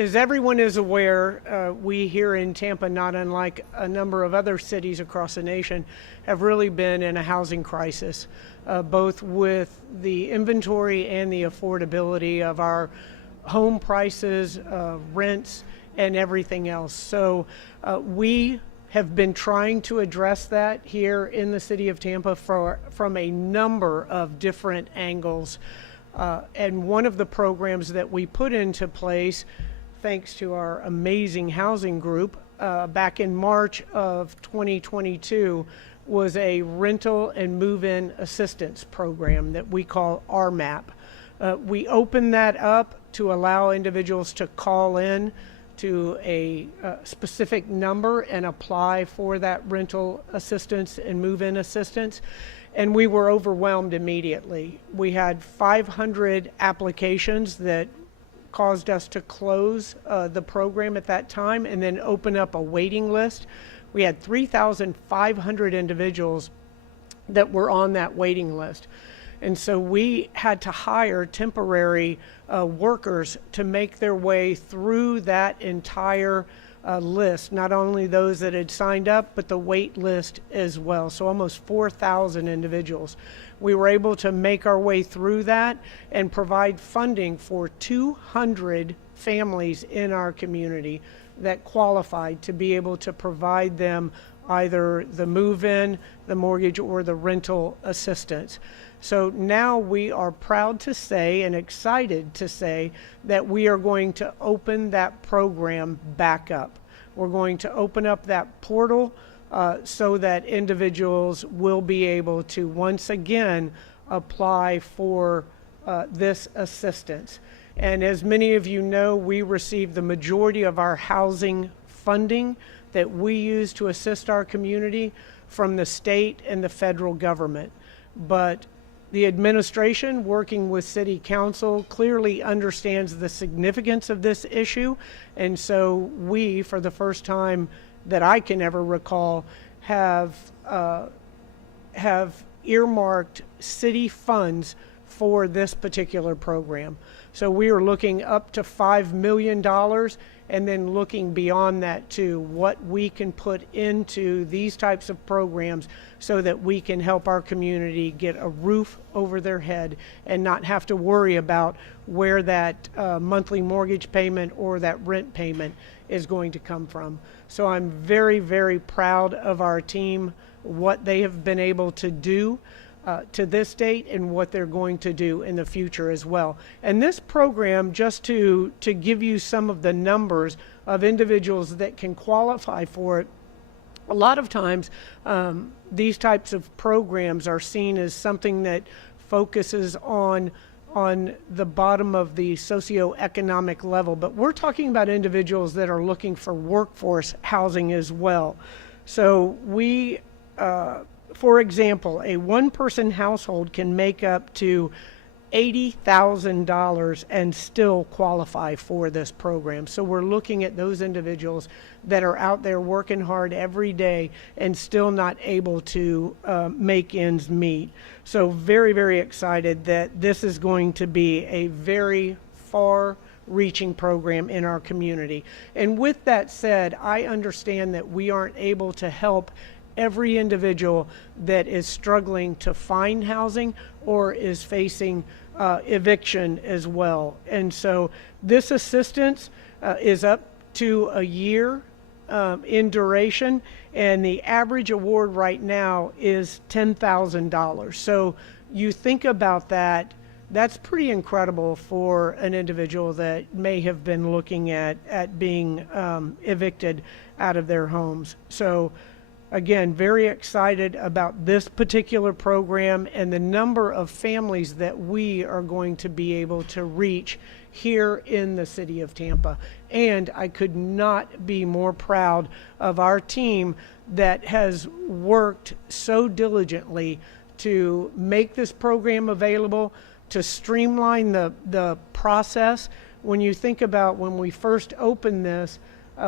as everyone is aware, we here in Tampa, not unlike a number of other cities across the nation, have really been in a housing crisis, both with the inventory and the affordability of our home prices, rents, and everything else. So we have been trying to address that here in the city of Tampa from a number of different angles. And one of the programs that we put into place, thanks to our amazing housing group, back in March of 2022, was a rental and move-in assistance program that we call RMAP. We opened that up to allow individuals to call in to a specific number and apply for that rental assistance and move-in assistance. And we were overwhelmed immediately. We had 500 applications that caused us to close the program at that time and then open up a waiting list. We had 3,500 individuals that were on that waiting list. And so we had to hire temporary workers to make their way through that entire list, not only those that had signed up, but the wait list as well. So almost 4,000 individuals. We were able to make our way through that and provide funding for 200 families in our community that qualified to be able to provide them either the move-in, the mortgage, or the rental assistance. So now we are proud to say and excited to say that we are going to open that program back up. We're going to open up that portal so that individuals will be able to once again apply for this assistance. And as many of you know, we receive the majority of our housing funding that we use to assist our community from the state and the federal government. But the administration, working with City Council, clearly understands the significance of this issue. And so we, for the first time that I can ever recall, have earmarked city funds for this particular program. So we are looking up to $5 million and then looking beyond that to what we can put into these types of programs so that we can help our community get a roof over their head and not have to worry about where that monthly mortgage payment or that rent payment is going to come from. So I'm very, very proud of our team, what they have been able to do to this date and what they're going to do in the future as well. And this program, just to give you some of the numbers of individuals that can qualify for it, a lot of times these types of programs are seen as something that focuses on the bottom of the socioeconomic level, but we're talking about individuals that are looking for workforce housing as well. So we for example, a one-person household can make up to $80,000 and still qualify for this program. So we're looking at those individuals that are out there working hard every day and still not able to make ends meet. So very, very excited that this is going to be a very far-reaching program in our community. And with that said, I understand that we aren't able to help every individual that is struggling to find housing or is facing eviction as well. And so this assistance is up to a year in duration, and the average award right now is $10,000. So you think about that, that's pretty incredible for an individual that may have been looking at being evicted out of their homes. So again, very excited about this particular program and the number of families that we are going to be able to reach here in the city of Tampa. And I could not be more proud of our team that has worked so diligently to make this program available, to streamline the process. When you think about when we first opened this,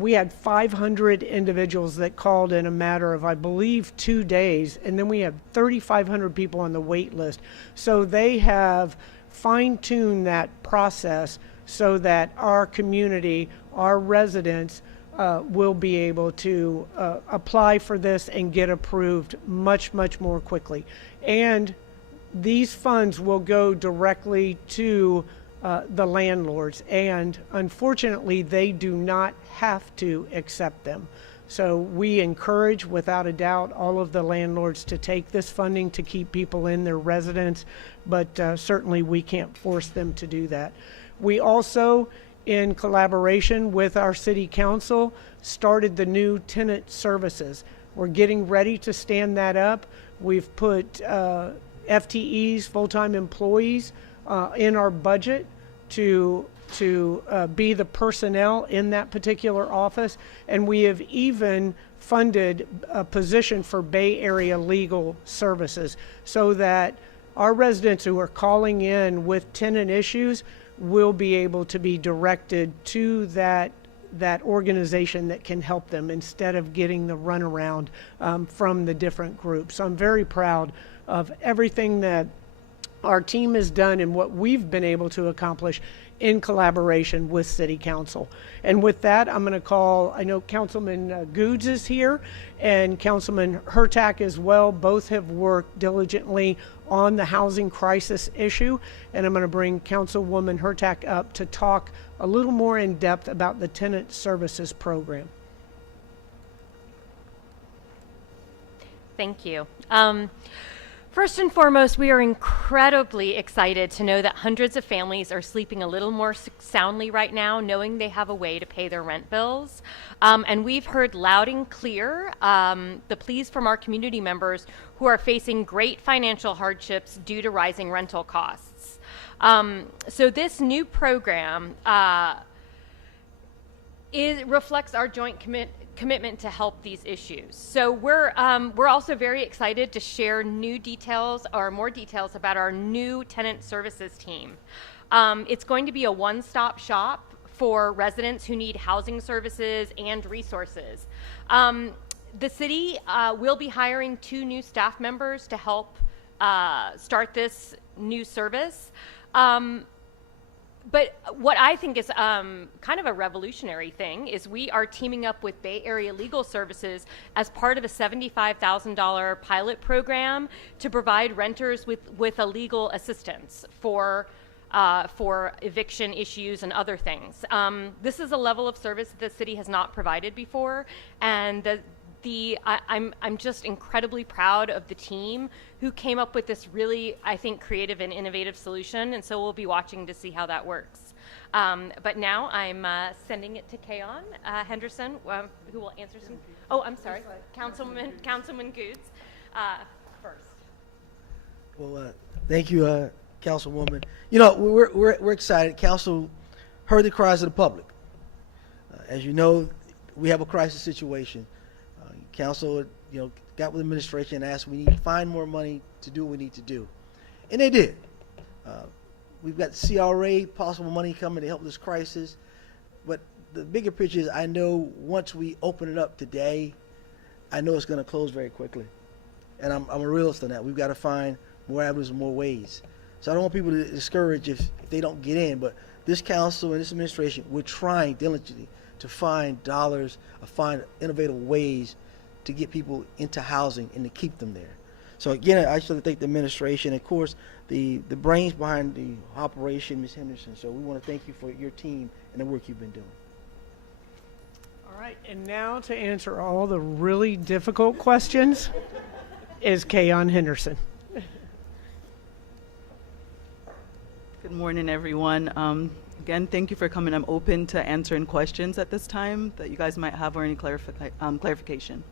we had 500 individuals that called in a matter of, I believe, 2 days, and then we have 3,500 people on the wait list. So they have fine-tuned that process so that our community, our residents, will be able to apply for this and get approved much, much more quickly. And these funds will go directly to the landlords, and unfortunately they do not have to accept them. So we encourage, without a doubt, all of the landlords to take this funding to keep people in their residence, but certainly we can't force them to do that. We also, in collaboration with our city council, started the new Tenant Services. We're getting ready to stand that up. We've put FTEs, full-time employees, in our budget to be the personnel in that particular office, and we have even funded a position for Bay Area Legal Services so that our residents who are calling in with tenant issues will be able to be directed to that organization that can help them instead of getting the runaround from the different groups. So I'm very proud of everything that our team has done and what we've been able to accomplish in collaboration with City Council. And with that, I'm going to call, I know Councilman Goods is here and Councilman Hurtak as well. Both have worked diligently on the housing crisis issue, and I'm going to bring Councilwoman Hurtak up to talk a little more in depth about the Tenant Services program. Thank you. First and foremost, we are incredibly excited to know that hundreds of families are sleeping a little more soundly right now, knowing they have a way to pay their rent bills. And we've heard loud and clear the pleas from our community members who are facing great financial hardships due to rising rental costs. So this new program reflects our joint commitment to help these issues. So we're also very excited to share new details or more details about our new tenant services team. It's going to be a one-stop shop for residents who need housing services and resources. The city will be hiring 2 new staff members to help start this new service. But what I think is kind of a revolutionary thing is we are teaming up with Bay Area Legal Services as part of a $75,000 pilot program to provide renters with a legal assistance for eviction issues and other things. This is a level of service that the city has not provided before, and I'm just incredibly proud of the team who came up with this really, I think, creative and innovative solution, and so we'll be watching to see how that works. But now I'm sending it to Kayon Henderson, who will answer some. Oh, I'm sorry, Councilman Goods first. Well, thank you, Councilwoman. You know, we're excited. Council heard the cries of the public. As you know, we have a crisis situation. Council, got with the administration and asked we need to find more money to do what we need to do, and they did. We've got CRA, possible money coming to help this crisis, but the bigger picture is I know once we open it up today, I know it's going to close very quickly, and I'm a realist on that. We've got to find more avenues and more ways. So I don't want people to discourage if they don't get in, but this council and this administration, we're trying diligently to find dollars, find innovative ways to get people into housing and to keep them there. So again, I should thank the administration, and of course, the brains behind the operation, Ms. Henderson. So we want to thank you for your team and the work you've been doing. All right, and now to answer all the really difficult questions is Kayon Henderson. Good morning, everyone. Again, thank you for coming. I'm open to answering questions at this time that you guys might have or any clarification.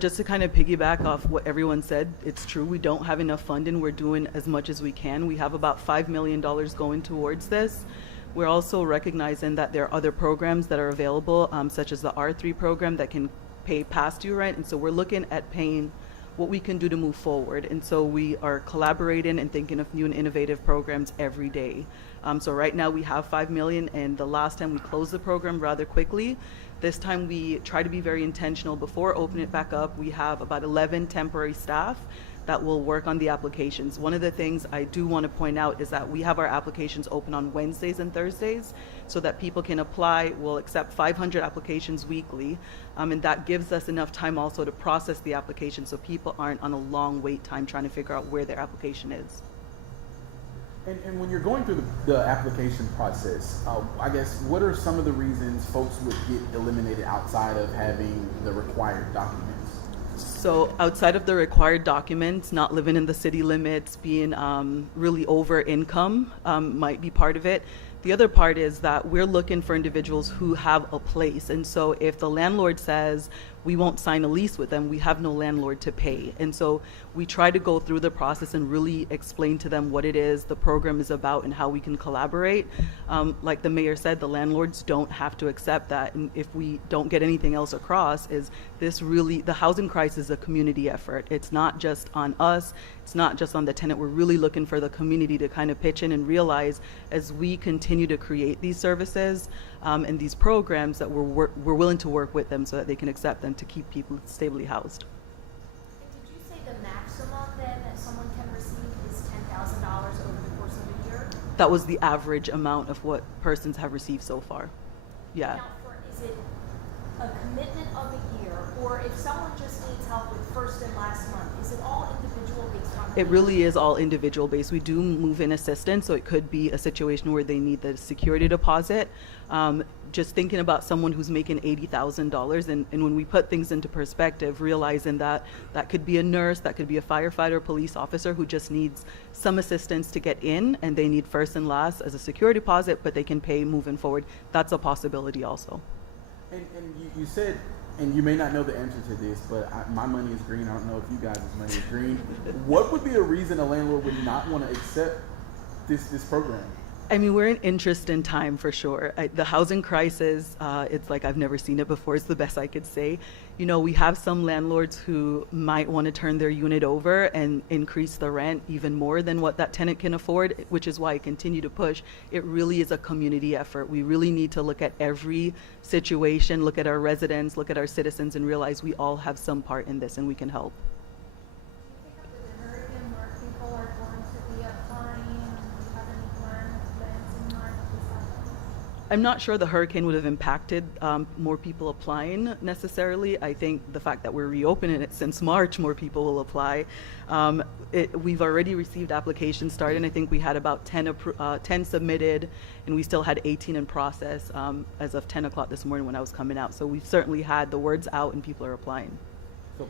Just to kind of piggyback off what everyone said, it's true, we don't have enough funding. We're doing as much as we can. We have about $5 million going towards this. We're also recognizing that there are other programs that are available, such as the R3 program that can pay past due rent. And so we're looking at paying what we can do to move forward. And so we are collaborating and thinking of new and innovative programs every day. So right now we have 5 million, and the last time we closed the program rather quickly. This time we try to be very intentional. Before opening it back up, we have about 11 temporary staff that will work on the applications. One of the things I do want to point out is that we have our applications open on Wednesdays and Thursdays so that people can apply. We'll accept 500 applications weekly, and that gives us enough time also to process the application so people aren't on a long wait time trying to figure out where their application is. And when you're going through the application process, I guess, what are some of the reasons folks would get eliminated outside of having the required documents? So outside of the required documents, not living in the city limits, being really over income might be part of it. The other part is that we're looking for individuals who have a place. And so if the landlord says we won't sign a lease with them, we have no landlord to pay. And so we try to go through the process and really explain to them what it is the program is about and how we can collaborate. Like the mayor said, the landlords don't have to accept that. And if we don't get anything else across, is this really, the housing crisis is a community effort. It's not just on us. It's not just on the tenant. We're really looking for the community to kind of pitch in and realize as we continue to create these services and these programs that we're willing to work with them so that they can accept them to keep people stably housed. And did you say the maximum then that someone can receive is $10,000 over the course of a year? That was the average amount of what persons have received so far. Yeah. Now, is it a commitment of a year, or if someone just needs help with first and last month, is it all individual based on? It really is all individual based. We do move in assistance, so it could be a situation where they need the security deposit. Just thinking about someone who's making $80,000, and when we put things into perspective, realizing that that could be a nurse, that could be a firefighter, police officer who just needs some assistance to get in, and they need first and last as a security deposit, but they can pay moving forward. That's a possibility also. And you said, and you may not know the answer to this, but my money is green. I don't know if you guys' money is green. What would be a reason a landlord would not want to accept this program? I mean, we're in interesting time for sure. The housing crisis, it's like I've never seen it before. It's the best I could say. You know, we have some landlords who might want to turn their unit over and increase the rent even more than what that tenant can afford, which is why I continue to push. It really is a community effort. We really need to look at every situation, look at our residents, look at our citizens, and realize we all have some part in this and we can help. Do you think with the hurricane where people are going to be applying, do you have any plans in mind for this happening? I'm not sure the hurricane would have impacted more people applying necessarily. I think the fact that we're reopening it since March, more people will apply. We've already received applications started. I think we had about 10 submitted, and we still had 18 in process as of 10 o'clock this morning when I was coming out. So we've certainly had the words out and people are applying. So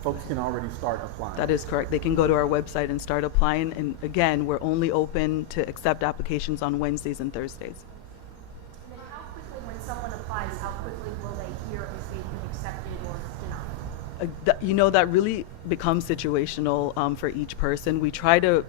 folks can already start applying. That is correct. They can go to our website and start applying. And again, we're only open to accept applications on Wednesdays and Thursdays. And then how quickly, when someone applies, how quickly will they hear if they've been accepted or denied? You know, that really becomes situational for each person. We try to,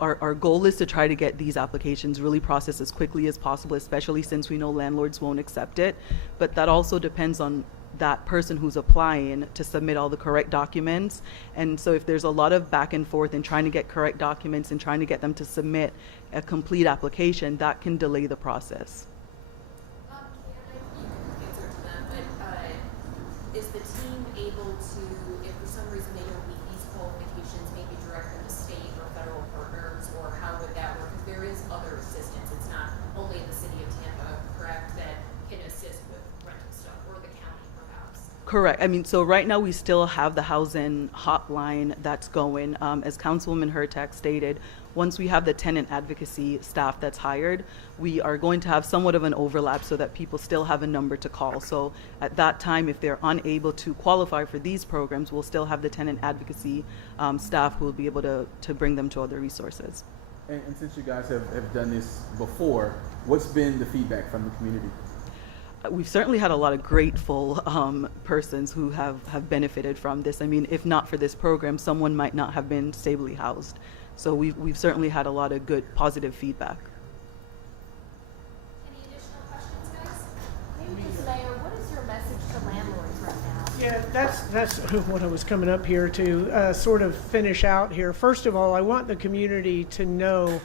our goal is to try to get these applications really processed as quickly as possible, especially since we know landlords won't accept it. But that also depends on that person who's applying to submit all the correct documents. And so if there's a lot of back and forth in trying to get correct documents and trying to get them to submit a complete application, that can delay the process. Can I answer to that, but is the team able to, if for some reason they don't meet these qualifications, maybe direct them to state or federal partners, or how would that work? Because there is other assistance. It's not only in the city of Tampa, correct, that can assist with rental stuff, or the county perhaps? Correct. I mean, so right now we still have the housing hotline that's going. As Councilwoman Hurtak stated, once we have the tenant advocacy staff that's hired, we are going to have somewhat of an overlap so that people still have a number to call. So at that time, if they're unable to qualify for these programs, we'll still have the tenant advocacy staff who will be able to bring them to other resources. And since you guys have done this before, what's been the feedback from the community? We've certainly had a lot of grateful persons who have benefited from this. I mean, if not for this program, someone might not have been stably housed. So we've certainly had a lot of good, positive feedback. Any additional questions, guys? Maybe just Mayor, what is your message to landlords right now? Yeah, that's what I was coming up here to sort of finish out here. First of all, I want the community to know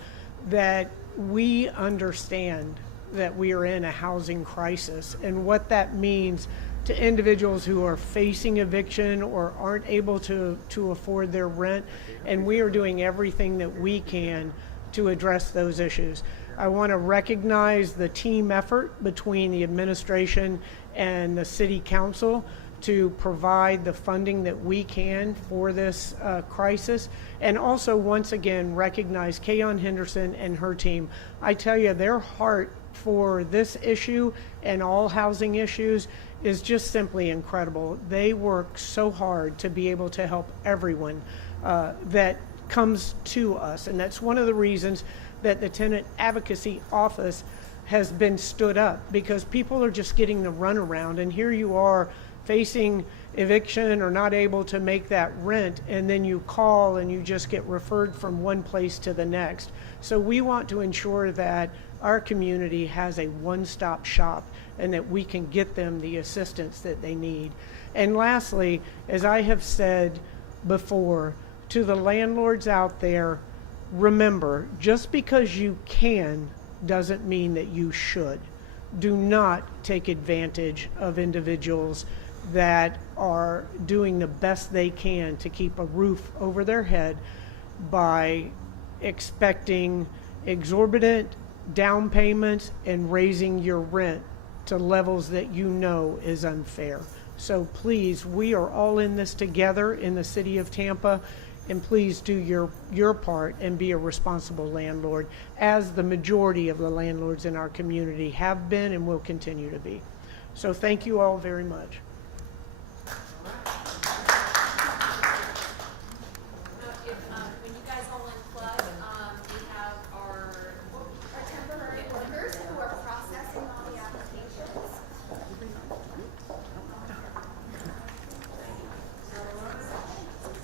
that we understand that we are in a housing crisis and what that means to individuals who are facing eviction or aren't able to afford their rent, and we are doing everything that we can to address those issues. I want to recognize the team effort between the administration and the city council to provide the funding that we can for this crisis, and also once again recognize Kayon Henderson and her team. I tell you, their heart for this issue and all housing issues is just simply incredible. They work so hard to be able to help everyone that comes to us, and that's one of the reasons that the Tenant Advocacy Office has been stood up, because people are just getting the runaround, and here you are facing eviction or not able to make that rent, and then you call and you just get referred from one place to the next. So we want to ensure that our community has a one-stop shop and that we can get them the assistance that they need. And lastly, as I have said before, to the landlords out there, remember, just because you can doesn't mean that you should. Do not take advantage of individuals that are doing the best they can to keep a roof over their head by expecting exorbitant down payments and raising your rent to levels that you know is unfair. So please, we are all in this together in the city of Tampa, and please do your part and be a responsible landlord, as the majority of the landlords in our community have been and will continue to be. So thank you all very much. When you guys all unplug, we have our temporary workers who are processing all the applications.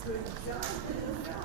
Good job.